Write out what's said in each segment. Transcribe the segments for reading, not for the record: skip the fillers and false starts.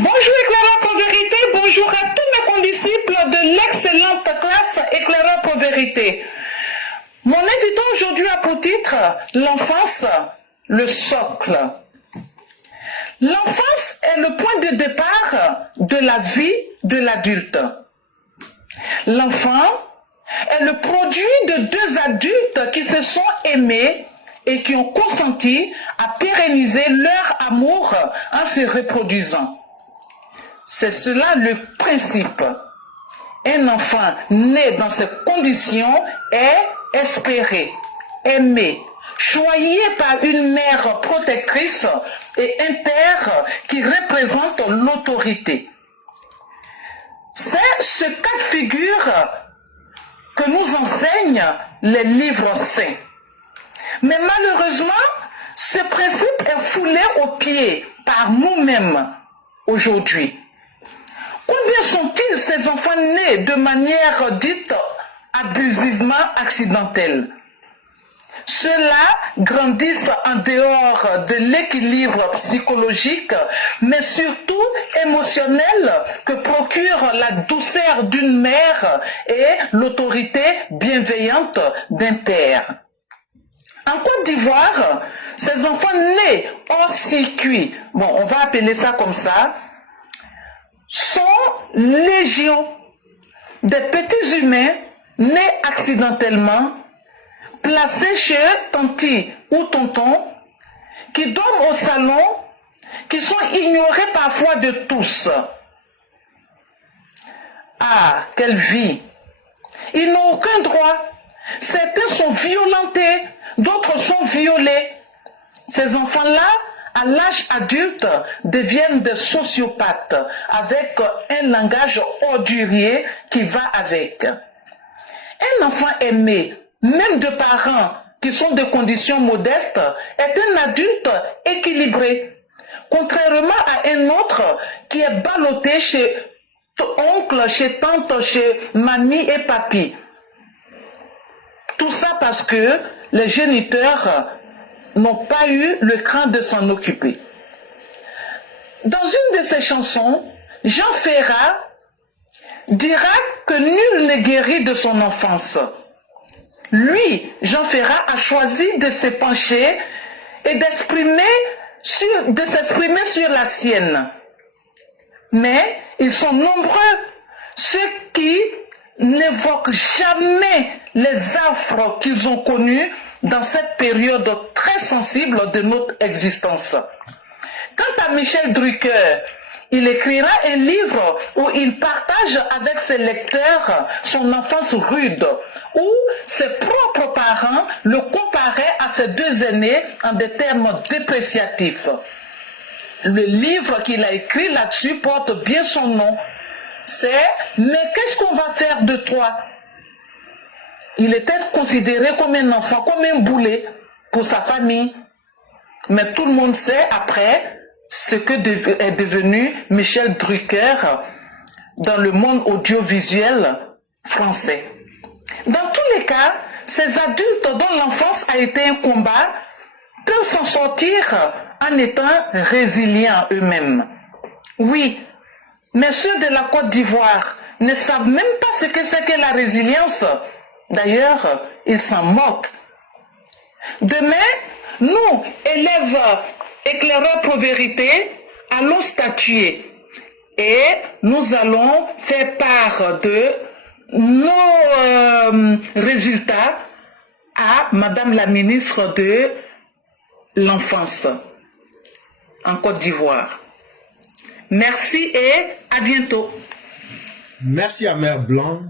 Bonjour éclaireur pour vérité, bonjour à tous mes condisciples de l'excellente classe éclaireur pour vérité. Mon édito aujourd'hui a pour titre l'enfance, le socle. L'enfance est le point de départ de la vie de l'adulte. L'enfant est le produit de deux adultes qui se sont aimés et qui ont consenti à pérenniser leur amour en se reproduisant. C'est cela le principe. Un enfant né dans ces conditions est espéré, aimé, choyé par une mère protectrice et un père qui représente l'autorité. C'est ce cas de figure que nous enseignent les livres saints. Mais malheureusement, ce principe est foulé aux pieds par nous-mêmes aujourd'hui. Combien sont-ils ces enfants nés de manière dite abusivement accidentelle? Ceux-là grandissent en dehors de l'équilibre psychologique, mais surtout émotionnel que procure la douceur d'une mère et l'autorité bienveillante d'un père. En Côte d'Ivoire, ces enfants nés hors circuit, bon, on va appeler ça comme ça, sont légion. Des petits humains nés accidentellement, placés chez tanti ou tonton, qui dorment au salon, qui sont ignorés parfois de tous. Ah, quelle vie! Ils n'ont aucun droit. Certains sont violentés, d'autres sont violés. Ces enfants-là, à l'âge adulte, deviennent des sociopathes avec un langage ordurier qui va avec. Un enfant aimé, même de parents qui sont de conditions modestes, est un adulte équilibré, contrairement à un autre qui est ballotté chez oncle, chez tante, chez mamie et papy. Tout ça parce que les géniteurs n'ont pas eu le cran de s'en occuper. Dans une de ses chansons, Jean Ferrat dira que nul n'est guéri de son enfance. Lui, Jean Ferrat, a choisi de se pencher et de s'exprimer sur la sienne. Mais ils sont nombreux, ceux qui n'évoquent jamais les affres qu'ils ont connus dans cette période très sensible de notre existence. Quant à Michel Drucker, il écrira un livre où il partage avec ses lecteurs son enfance rude, où ses propres parents le comparaient à ses deux aînés en des termes dépréciatifs. Le livre qu'il a écrit là-dessus porte bien son nom. C'est « Mais qu'est-ce qu'on va faire de toi ?» Il était considéré comme un enfant, comme un boulet pour sa famille. Mais tout le monde sait après ce que est devenu Michel Drucker dans le monde audiovisuel français. Dans tous les cas, ces adultes dont l'enfance a été un combat peuvent s'en sortir en étant résilients eux-mêmes. Oui, mais ceux de la Côte d'Ivoire ne savent même pas ce que c'est que la résilience. D'ailleurs, ils s'en moquent. Demain, nous, élèves éclaireurs pour vérité, allons statuer et nous allons faire part de nos résultats à Madame la ministre de l'Enfance en Côte d'Ivoire. Merci et à bientôt. Merci à Mère Blanc.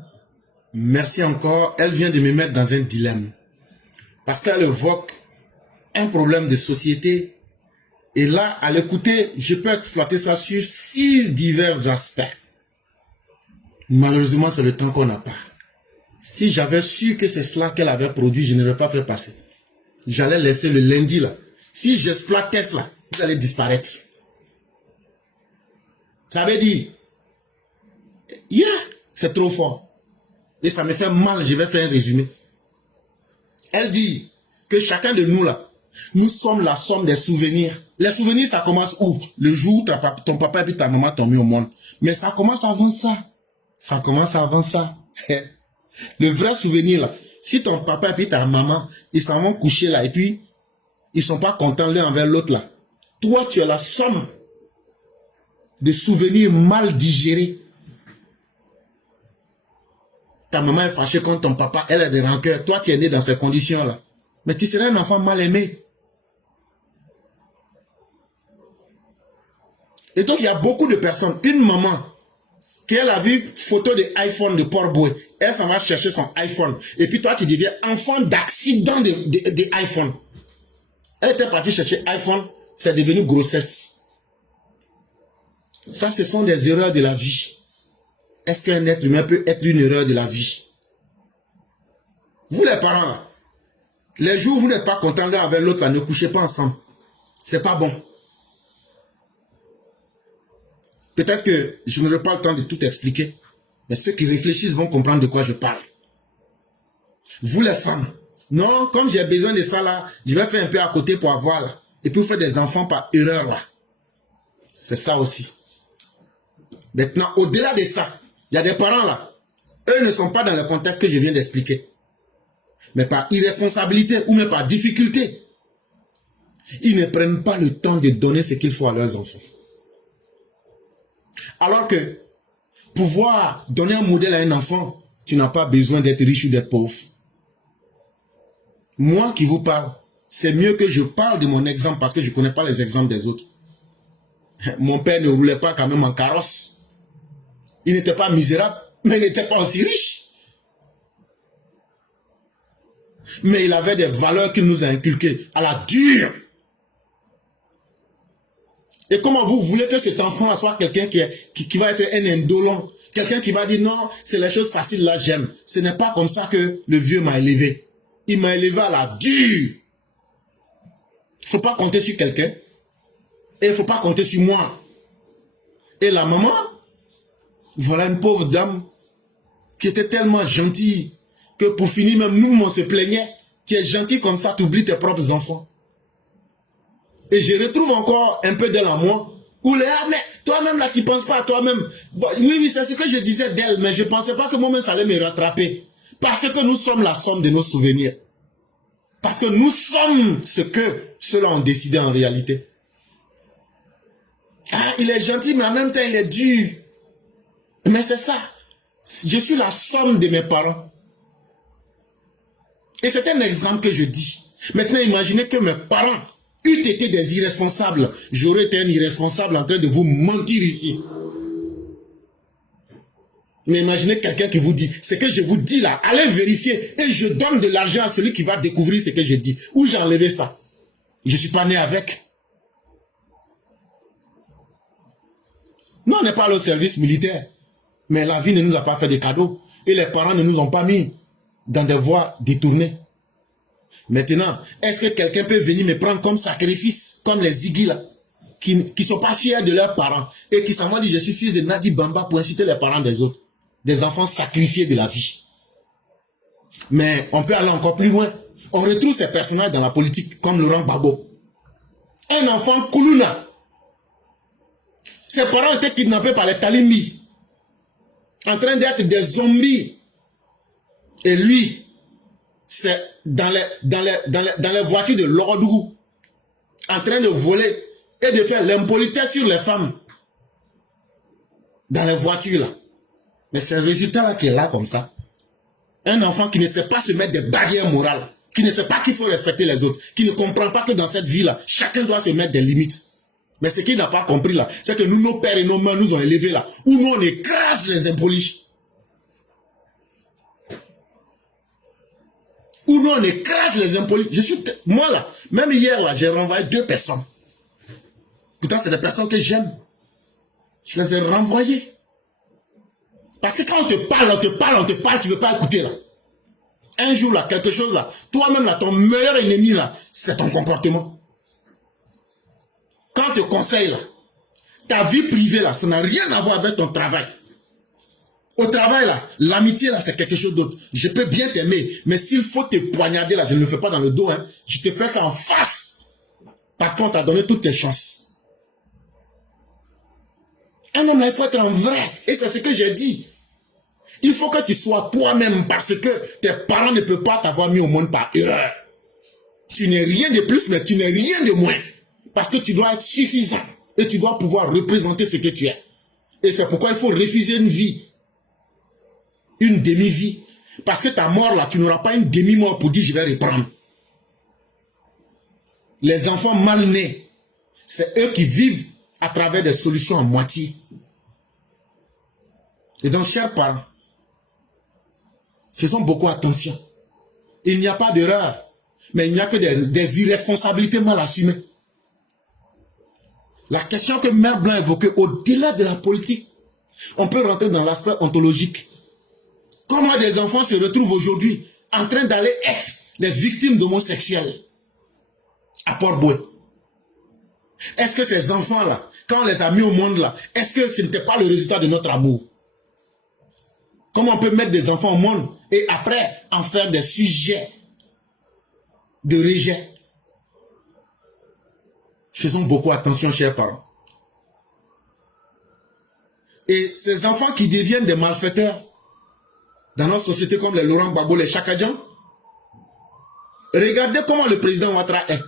Merci encore. Elle vient de me mettre dans un dilemme. Parce qu'elle évoque un problème de société. Et là, à l'écouter, je peux exploiter ça sur 6 divers aspects. Malheureusement, c'est le temps qu'on n'a pas. Si j'avais su que c'est cela qu'elle avait produit, je n'aurais pas fait passer. J'allais laisser le lundi là. Si j'exploitais cela, vous allez disparaître. Ça veut dire, c'est trop fort. Et ça me fait mal, je vais faire un résumé. Elle dit que chacun de nous là, nous sommes la somme des souvenirs Les souvenirs, ça commence où? Le jour où ton papa et puis ta maman t'ont mis au monde. Mais ça commence avant ça. Ça commence avant ça. Le vrai souvenir, là, si ton papa et puis ta maman, ils s'en vont coucher là, et puis, ils sont pas contents l'un envers l'autre là. Toi, tu as la somme de souvenirs mal digérés. Ta maman est fâchée contre ton papa, elle a des rancœurs. Toi, tu es né dans ces conditions-là. Mais tu serais un enfant mal aimé. Et donc, il y a beaucoup de personnes. Une maman, qui elle a vu photo de iPhone de Port-Boué, elle s'en va chercher son iPhone. Et puis toi, tu deviens enfant d'accident de iPhone. Elle était partie chercher iPhone, c'est devenu grossesse. Ça, ce sont des erreurs de la vie. Est-ce qu'un être humain peut être une erreur de la vie? Vous les parents, là, les jours où vous n'êtes pas contents l'un avec l'autre, ne couchez pas ensemble. C'est pas bon. Peut-être que je n'aurai pas le temps de tout expliquer, mais ceux qui réfléchissent vont comprendre de quoi je parle. Vous les femmes, non, comme j'ai besoin de ça là, je vais faire un peu à côté pour avoir là. Et puis vous faites des enfants par erreur là. C'est ça aussi. Maintenant, au-delà de ça, il y a des parents là, eux ne sont pas dans le contexte que je viens d'expliquer. Mais par irresponsabilité ou même par difficulté, ils ne prennent pas le temps de donner ce qu'il faut à leurs enfants. Alors que, pouvoir donner un modèle à un enfant, tu n'as pas besoin d'être riche ou d'être pauvre. Moi qui vous parle, c'est mieux que je parle de mon exemple parce que je ne connais pas les exemples des autres. Mon père ne roulait pas quand même en carrosse. Il n'était pas misérable, mais il n'était pas aussi riche. Mais il avait des valeurs qu'il nous a inculquées à la dure. Et comment vous voulez que cet enfant soit quelqu'un qui va être un indolent, quelqu'un qui va dire non, c'est les choses faciles là, j'aime. Ce n'est pas comme ça que le vieux m'a élevé. Il m'a élevé à la dure. Il ne faut pas compter sur quelqu'un. Et il ne faut pas compter sur moi. Et la maman, voilà une pauvre dame qui était tellement gentille que pour finir, même nous, on se plaignait. Tu es gentil comme ça, tu oublies tes propres enfants. Et je retrouve encore un peu d'elle en moi. Où les ah, mais toi-même là, tu ne penses pas à toi-même. Bon, oui, c'est ce que je disais d'elle, mais je ne pensais pas que moi-même ça allait me rattraper. Parce que nous sommes la somme de nos souvenirs. Parce que nous sommes ce que ceux-là ont décidé en réalité. Ah, il est gentil, mais en même temps, il est dur. Mais c'est ça. Je suis la somme de mes parents. Et c'est un exemple que je dis. Maintenant, imaginez que mes parents eussent été des irresponsables. J'aurais été un irresponsable en train de vous mentir ici. Mais imaginez quelqu'un qui vous dit, ce que je vous dis là, allez vérifier et je donne de l'argent à celui qui va découvrir ce que je dis. Où j'ai enlevé ça? Je ne suis pas né avec. Nous, on n'est pas allé au service militaire. Mais la vie ne nous a pas fait de cadeaux. Et les parents ne nous ont pas mis dans des voies détournées. Maintenant, est-ce que quelqu'un peut venir me prendre comme sacrifice, comme les Ziggy là, qui ne sont pas fiers de leurs parents et qui s'en vont dire je suis fils de Nadi Bamba pour inciter les parents des autres. Des enfants sacrifiés de la vie. Mais on peut aller encore plus loin. On retrouve ces personnages dans la politique comme Laurent Gbagbo. Un enfant Koulouna. Ses parents étaient kidnappés par les Kalimi. En train d'être des zombies. Et lui, c'est dans les voitures de Lorodougou. En train de voler et de faire l'impolitesse sur les femmes. Dans les voitures là. Mais c'est le résultat là qui est là comme ça. Un enfant qui ne sait pas se mettre des barrières morales. Qui ne sait pas qu'il faut respecter les autres. Qui ne comprend pas que dans cette vie là, chacun doit se mettre des limites. Mais ce qu'il n'a pas compris là, c'est que nous, nos pères et nos mères nous ont élevés là. Où nous on écrase les impolis. Où nous on écrase les impolis. Moi là, même hier là, j'ai renvoyé 2 personnes. Pourtant c'est des personnes que j'aime. Je les ai renvoyées. Parce que quand on te parle, tu ne veux pas écouter là. Un jour là, quelque chose là, toi-même là, ton meilleur ennemi là, c'est ton comportement. Quand on te conseille là, ta vie privée là, ça n'a rien à voir avec ton travail. Au travail là, l'amitié là, c'est quelque chose d'autre. Je peux bien t'aimer, mais s'il faut te poignarder là, je ne le fais pas dans le dos, hein. Je te fais ça en face. Parce qu'on t'a donné toutes tes chances. Un homme, là, il faut être un vrai. Et c'est ce que j'ai dit. Il faut que tu sois toi-même parce que tes parents ne peuvent pas t'avoir mis au monde par erreur. Tu n'es rien de plus, mais tu n'es rien de moins. Parce que tu dois être suffisant. Et tu dois pouvoir représenter ce que tu es. Et c'est pourquoi il faut refuser une vie. Une demi-vie. Parce que ta mort là, tu n'auras pas une demi-mort pour dire je vais reprendre. Les enfants mal nés, c'est eux qui vivent à travers des solutions à moitié. Et donc, chers parents, faisons beaucoup attention. Il n'y a pas d'erreur, mais il n'y a que des irresponsabilités mal assumées. La question que Mère Blanc évoquait, au-delà de la politique, on peut rentrer dans l'aspect ontologique. Comment des enfants se retrouvent aujourd'hui en train d'aller être les victimes d'homosexuels à Port-Boué? Est-ce que ces enfants-là, quand on les a mis au monde là, est-ce que ce n'était pas le résultat de notre amour? Comment on peut mettre des enfants au monde et après en faire des sujets de rejet? Faisons beaucoup attention, chers parents. Et ces enfants qui deviennent des malfaiteurs dans notre société comme les Laurent Gbagbo, les Chakadjan, regardez comment le président Ouattara est.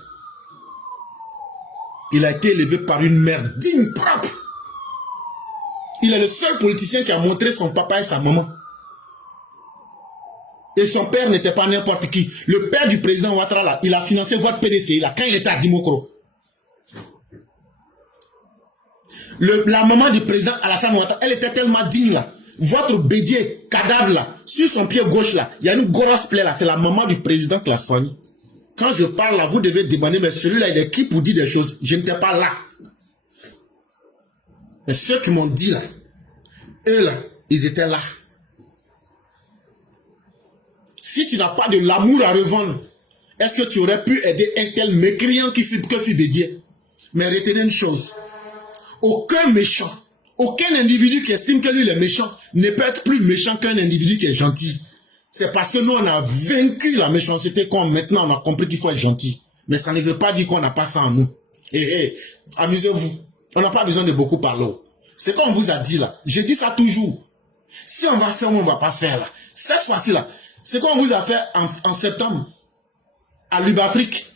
Il a été élevé par une mère digne, propre. Il est le seul politicien qui a montré son papa et sa maman. Et son père n'était pas n'importe qui. Le père du président Ouattara, là, il a financé votre PDC là, quand il était à Dimokro. La maman du président Alassane Ouattara, elle était tellement digne là. Votre bédier, cadavre là, sur son pied gauche là, il y a une grosse plaie là, c'est la maman du président qui l'a soigné. Quand je parle là, vous devez demander, mais celui-là, il est qui pour dire des choses? Je n'étais pas là. Mais ceux qui m'ont dit là, eux là, ils étaient là. Si tu n'as pas de l'amour à revendre, est-ce que tu aurais pu aider un tel mécréant que fut Bédier? Mais retenez une chose, aucun méchant, aucun individu qui estime que lui il est méchant ne peut être plus méchant qu'un individu qui est gentil. C'est parce que nous on a vaincu la méchanceté quand maintenant on a compris qu'il faut être gentil. Mais ça ne veut pas dire qu'on n'a pas ça en nous. Amusez-vous, on n'a pas besoin de beaucoup parler. C'est comme on vous a dit là, je dis ça toujours. Si on va faire ou on ne va pas faire là, cette fois-ci là, c'est comme on vous a fait en septembre à Lubafrique,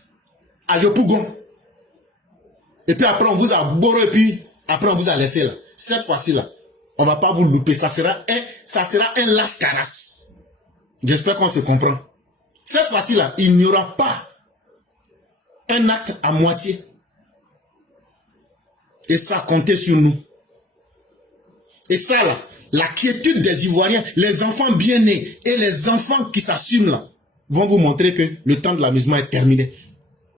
à Yopougon. Et puis après on vous a boré et puis après on vous a laissé là. Cette fois-ci là, on ne va pas vous louper, ça sera un lascaras. J'espère qu'on se comprend. Cette fois-ci là, il n'y aura pas un acte à moitié. Et ça, comptez sur nous. Et ça là, la quiétude des Ivoiriens, les enfants bien nés et les enfants qui s'assument là, vont vous montrer que le temps de l'amusement est terminé.